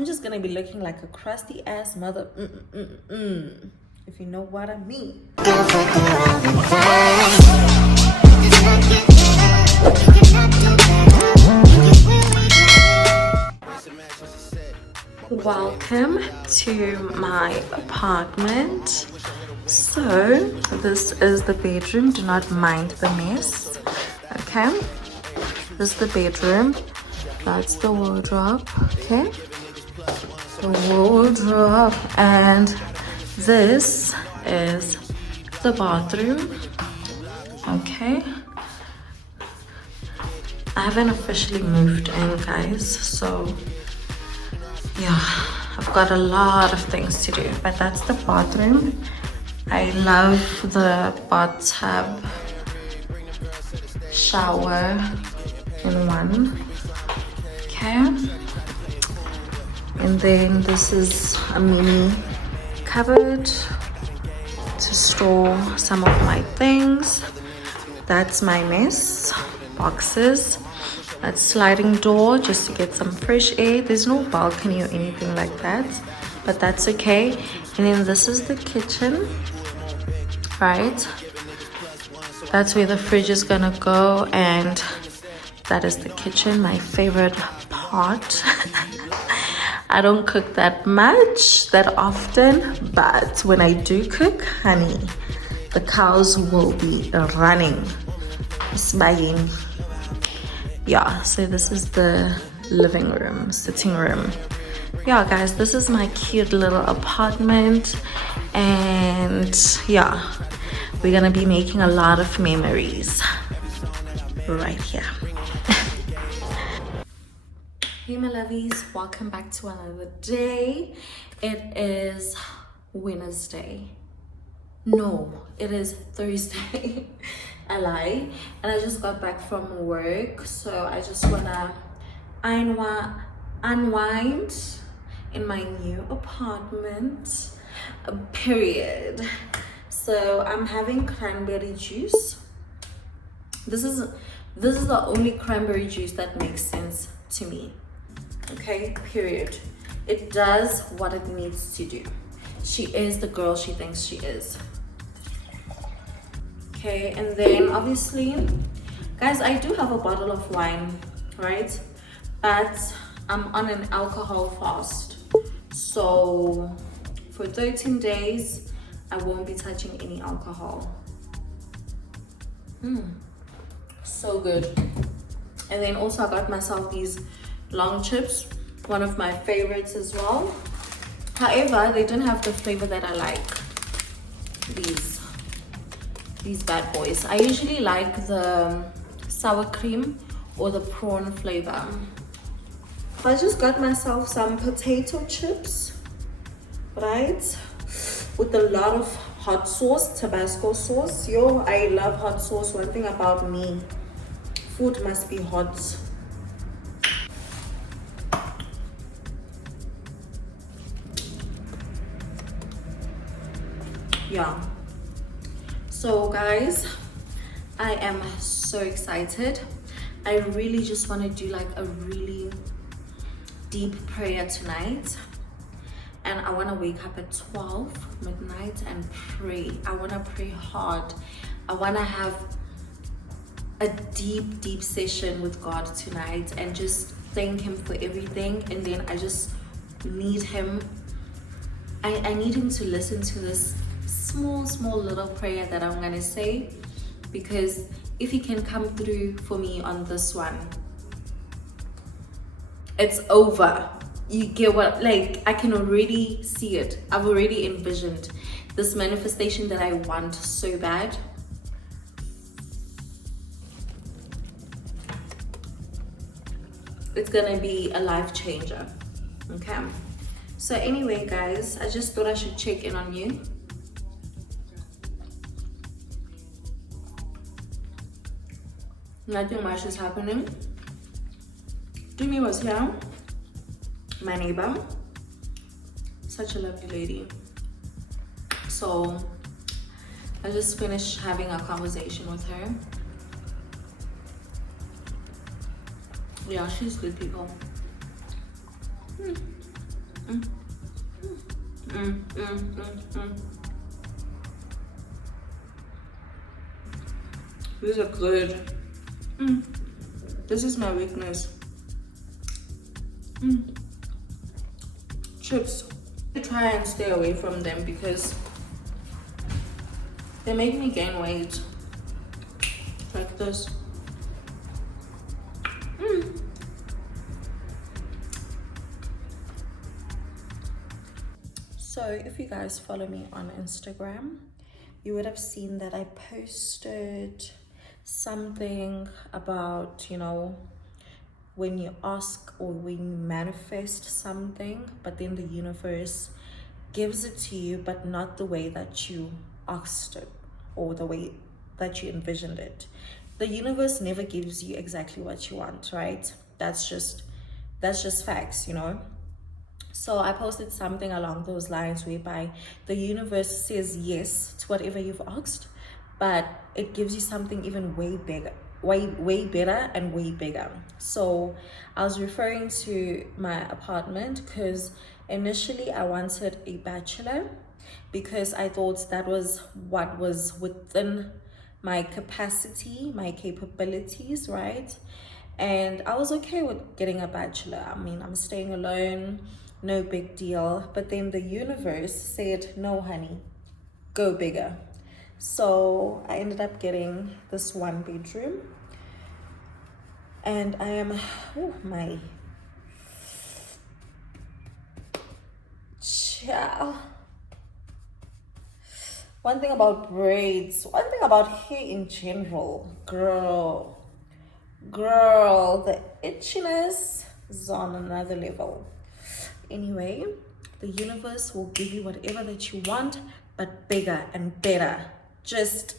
I'm just gonna be looking like a crusty ass mother, if you know what I mean. Welcome to my apartment. So this is the bedroom. Do not mind the mess. Okay, this is the bedroom. That's the wardrobe. Okay, the wardrobe, and this is the bathroom. Okay, I haven't officially moved in, guys, so yeah, I've got a lot of things to do, but that's the bathroom. I love the bathtub, shower in one. Okay, and then this is a mini cupboard to store some of my things. That's my mess, boxes. That sliding door just to get some fresh air. There's no balcony or anything like that, but that's okay. And then this is the kitchen, right? That's where the fridge is gonna go, and that is the kitchen, my favorite part. I don't cook that much, that often, but when I do cook, honey, the cows will be running, smiling. Yeah, so this is the living room, sitting room. Yeah, guys, this is my cute little apartment, and yeah, we're gonna be making a lot of memories right here. Hey my lovies, welcome back to another day. It is Wednesday. No, it is Thursday. I lie. And I just got back from work, so I just wanna unwind in my new apartment, period. So I'm having cranberry juice. This is the only cranberry juice that makes sense to me. Okay, period. It does what it needs to do. She is the girl she thinks she is. Okay, and then obviously, guys, I do have a bottle of wine, right? But I'm on an alcohol fast. So for 13 days, I won't be touching any alcohol. So good. And then also I got myself these long chips, one of my favorites as well. However, they don't have the flavor that I like. These bad boys. I usually like the sour cream or the prawn flavor. I just got myself some potato chips, right? With a lot of hot sauce, Tabasco sauce. Yo, I love hot sauce. One thing about me, food must be hot. Yeah. So guys, I am so excited. I really just want to do like a really deep prayer tonight, and I want to wake up at 12 midnight and pray. I want to pray hard. I want to have a deep session with God tonight and just thank him for everything. And then I just need him, I need him to listen to this small little prayer that I'm gonna say, because if he can come through for me on this one, it's over. You get what, like, I can already see it. I've already envisioned this manifestation that I want so bad. It's gonna be a life changer. Okay, so anyway guys, I just thought I should check in on you. Nothing much is happening. Dumi was here, my neighbor, such a lovely lady. So I just finished having a conversation with her. Yeah, she's good people. These are good. This is my weakness. Chips. I try and stay away from them because they make me gain weight. Like this. So if you guys follow me on Instagram, you would have seen that I posted something about, you know, when you ask or when you manifest something, but then the universe gives it to you, but not the way that you asked it or the way that you envisioned it. The universe never gives you exactly what you want, right? That's just facts, you know. So I posted something along those lines whereby the universe says yes to whatever you've asked, but it gives you something even way bigger, way better and way bigger. So I was referring to my apartment because initially I wanted a bachelor because I thought that was what was within my capacity, my capabilities, right? And I was okay with getting a bachelor. I mean, I'm staying alone, no big deal. But then the universe said, no, honey, go bigger. So I ended up getting this 1 bedroom. And I am, oh my, ciao. One thing about braids, one thing about hair in general, girl, the itchiness is on another level. Anyway, the universe will give you whatever that you want, but bigger and better. Just,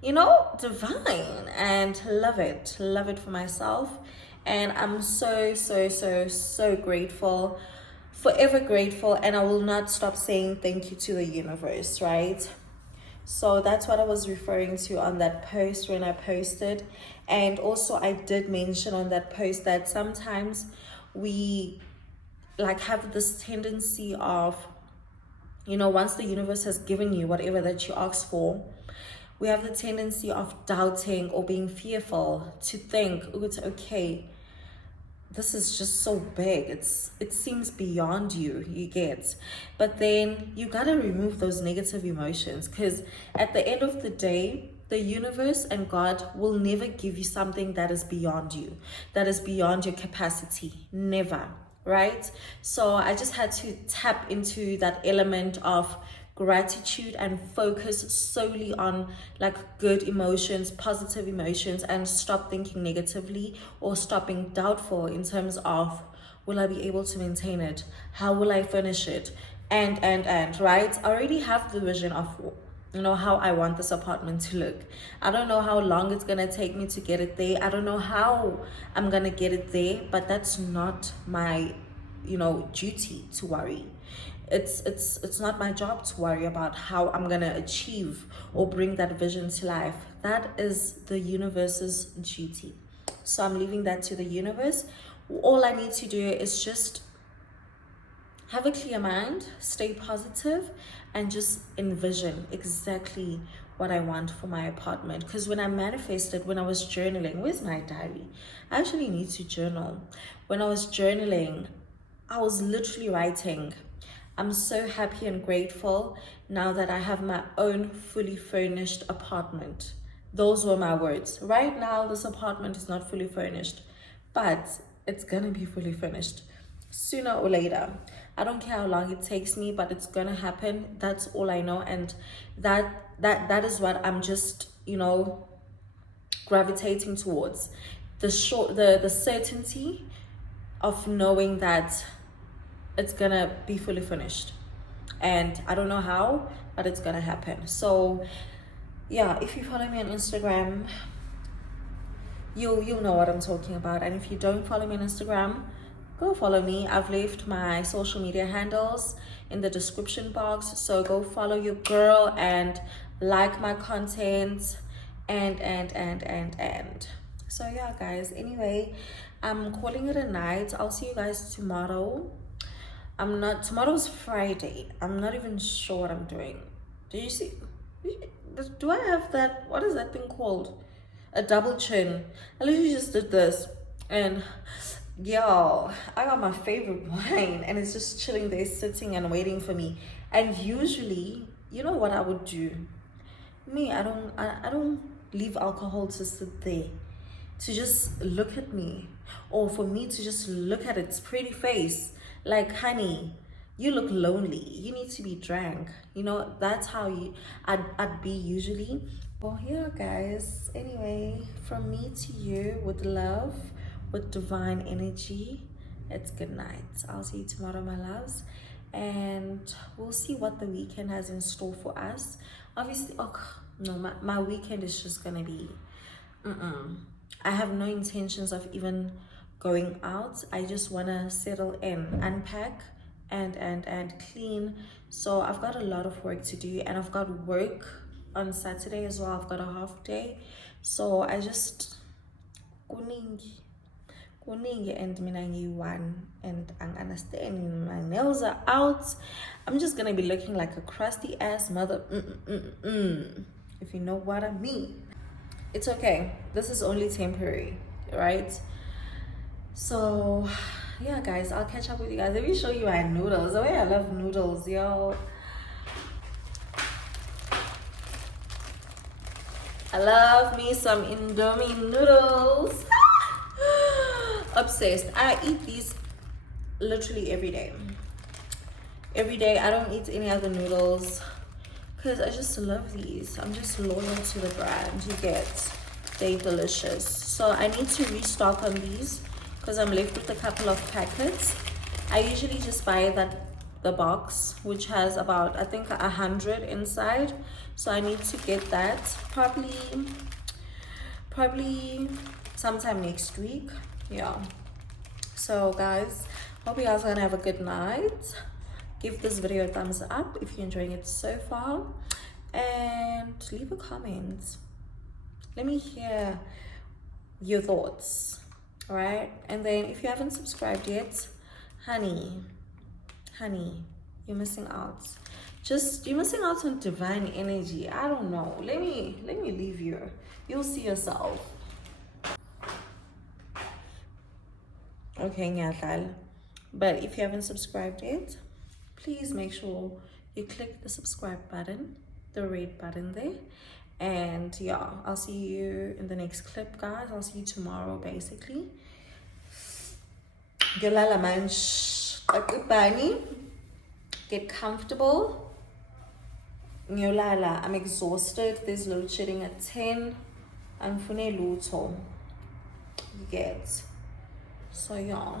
you know, divine, and love it for myself. And I'm so grateful, forever grateful, and I will not stop saying thank you to the universe, right? So that's what I was referring to on that post when I posted. And also I did mention on that post that sometimes we like have this tendency of, you know, once the universe has given you whatever that you asked for, we have the tendency of doubting or being fearful to think, oh, it's okay, this is just so big, it seems beyond you get. But then you gotta remove those negative emotions, because at the end of the day, the universe and God will never give you something that is beyond you, that is beyond your capacity. Never, right? So I just had to tap into that element of gratitude and focus solely on like good emotions, positive emotions, and stop thinking negatively or stopping doubtful in terms of, will I be able to maintain it? How will I finish it? And right? I already have the vision of, you know, how I want this apartment to look. I don't know how long it's gonna take me to get it there. I don't know how I'm gonna get it there, but that's not my, you know, duty to worry. It's not my job to worry about how I'm gonna achieve or bring that vision to life. That is the universe's duty. So I'm leaving that to the universe. All I need to do is just have a clear mind, stay positive, and just envision exactly what I want for my apartment. Because when I manifested, when I was journaling, where's my diary? I actually need to journal. When I was journaling, I was literally writing, I'm so happy and grateful now that I have my own fully furnished apartment. Those were my words. Right now, this apartment is not fully furnished, but it's gonna be fully finished sooner or later. I don't care how long it takes me, but it's gonna happen. That's all I know, and that is what I'm just, you know, gravitating towards. The certainty of knowing that it's gonna be fully finished, and I don't know how, but it's gonna happen. So yeah, if you follow me on Instagram, you'll know what I'm talking about. And if you don't follow me on Instagram, go follow me. I've left my social media handles in the description box, so go follow your girl and like my content and so yeah, guys, anyway, I'm calling it a night. I'll see you guys tomorrow. I'm not, tomorrow's Friday. I'm not even sure what I'm doing. Do you see? Do I have that? What is that thing called? A double chin. I literally just did this. And yo, I got my favorite wine and it's just chilling there, sitting and waiting for me. And usually, you know what I would do? Me, I don't leave alcohol to sit there, to just look at me, or for me to just look at its pretty face. Like, honey, you look lonely, you need to be drank. You know, that's how I'd be usually. Well, yeah, guys, anyway, from me to you, with love, with divine energy, it's good night. I'll see you tomorrow, my loves, and we'll see what the weekend has in store for us. Obviously, my weekend is just gonna be I have no intentions of even going out. I just want to settle in, unpack and clean. So I've got a lot of work to do, and I've got work on Saturday as well. I've got a half day, so I just kuningi and minangi one, and I understand my nails are out. I'm just gonna be looking like a crusty ass mother, if you know what I mean. It's okay, this is only temporary, right? So yeah, guys, I'll catch up with you guys. Let me show you my noodles. The way I love noodles, yo. I love me some Indomie noodles. Obsessed. I eat these literally every day. Every day. I don't eat any other noodles because I just love these. I'm just loyal to the brand. You get, they're delicious. So I need to restock on these because I'm left with a couple of packets. I usually just buy the box, which has about, I think, 100 inside. So I need to get that probably sometime next week. Yeah. So guys, hope you guys are gonna have a good night. Give this video a thumbs up if you're enjoying it so far, and leave a comment. Let me hear your thoughts. All right, and then if you haven't subscribed yet, honey, you're missing out. You're missing out on divine energy. I don't know, let me leave you. You'll see yourself. Okay, ngiyadlala. But if you haven't subscribed yet, please make sure you click the subscribe button, the red button there. And yeah, I'll see you in the next clip, guys. I'll see you tomorrow, basically. Get comfortable. I'm exhausted. There's load shedding at 10. I'm fune luto. You get. So yeah.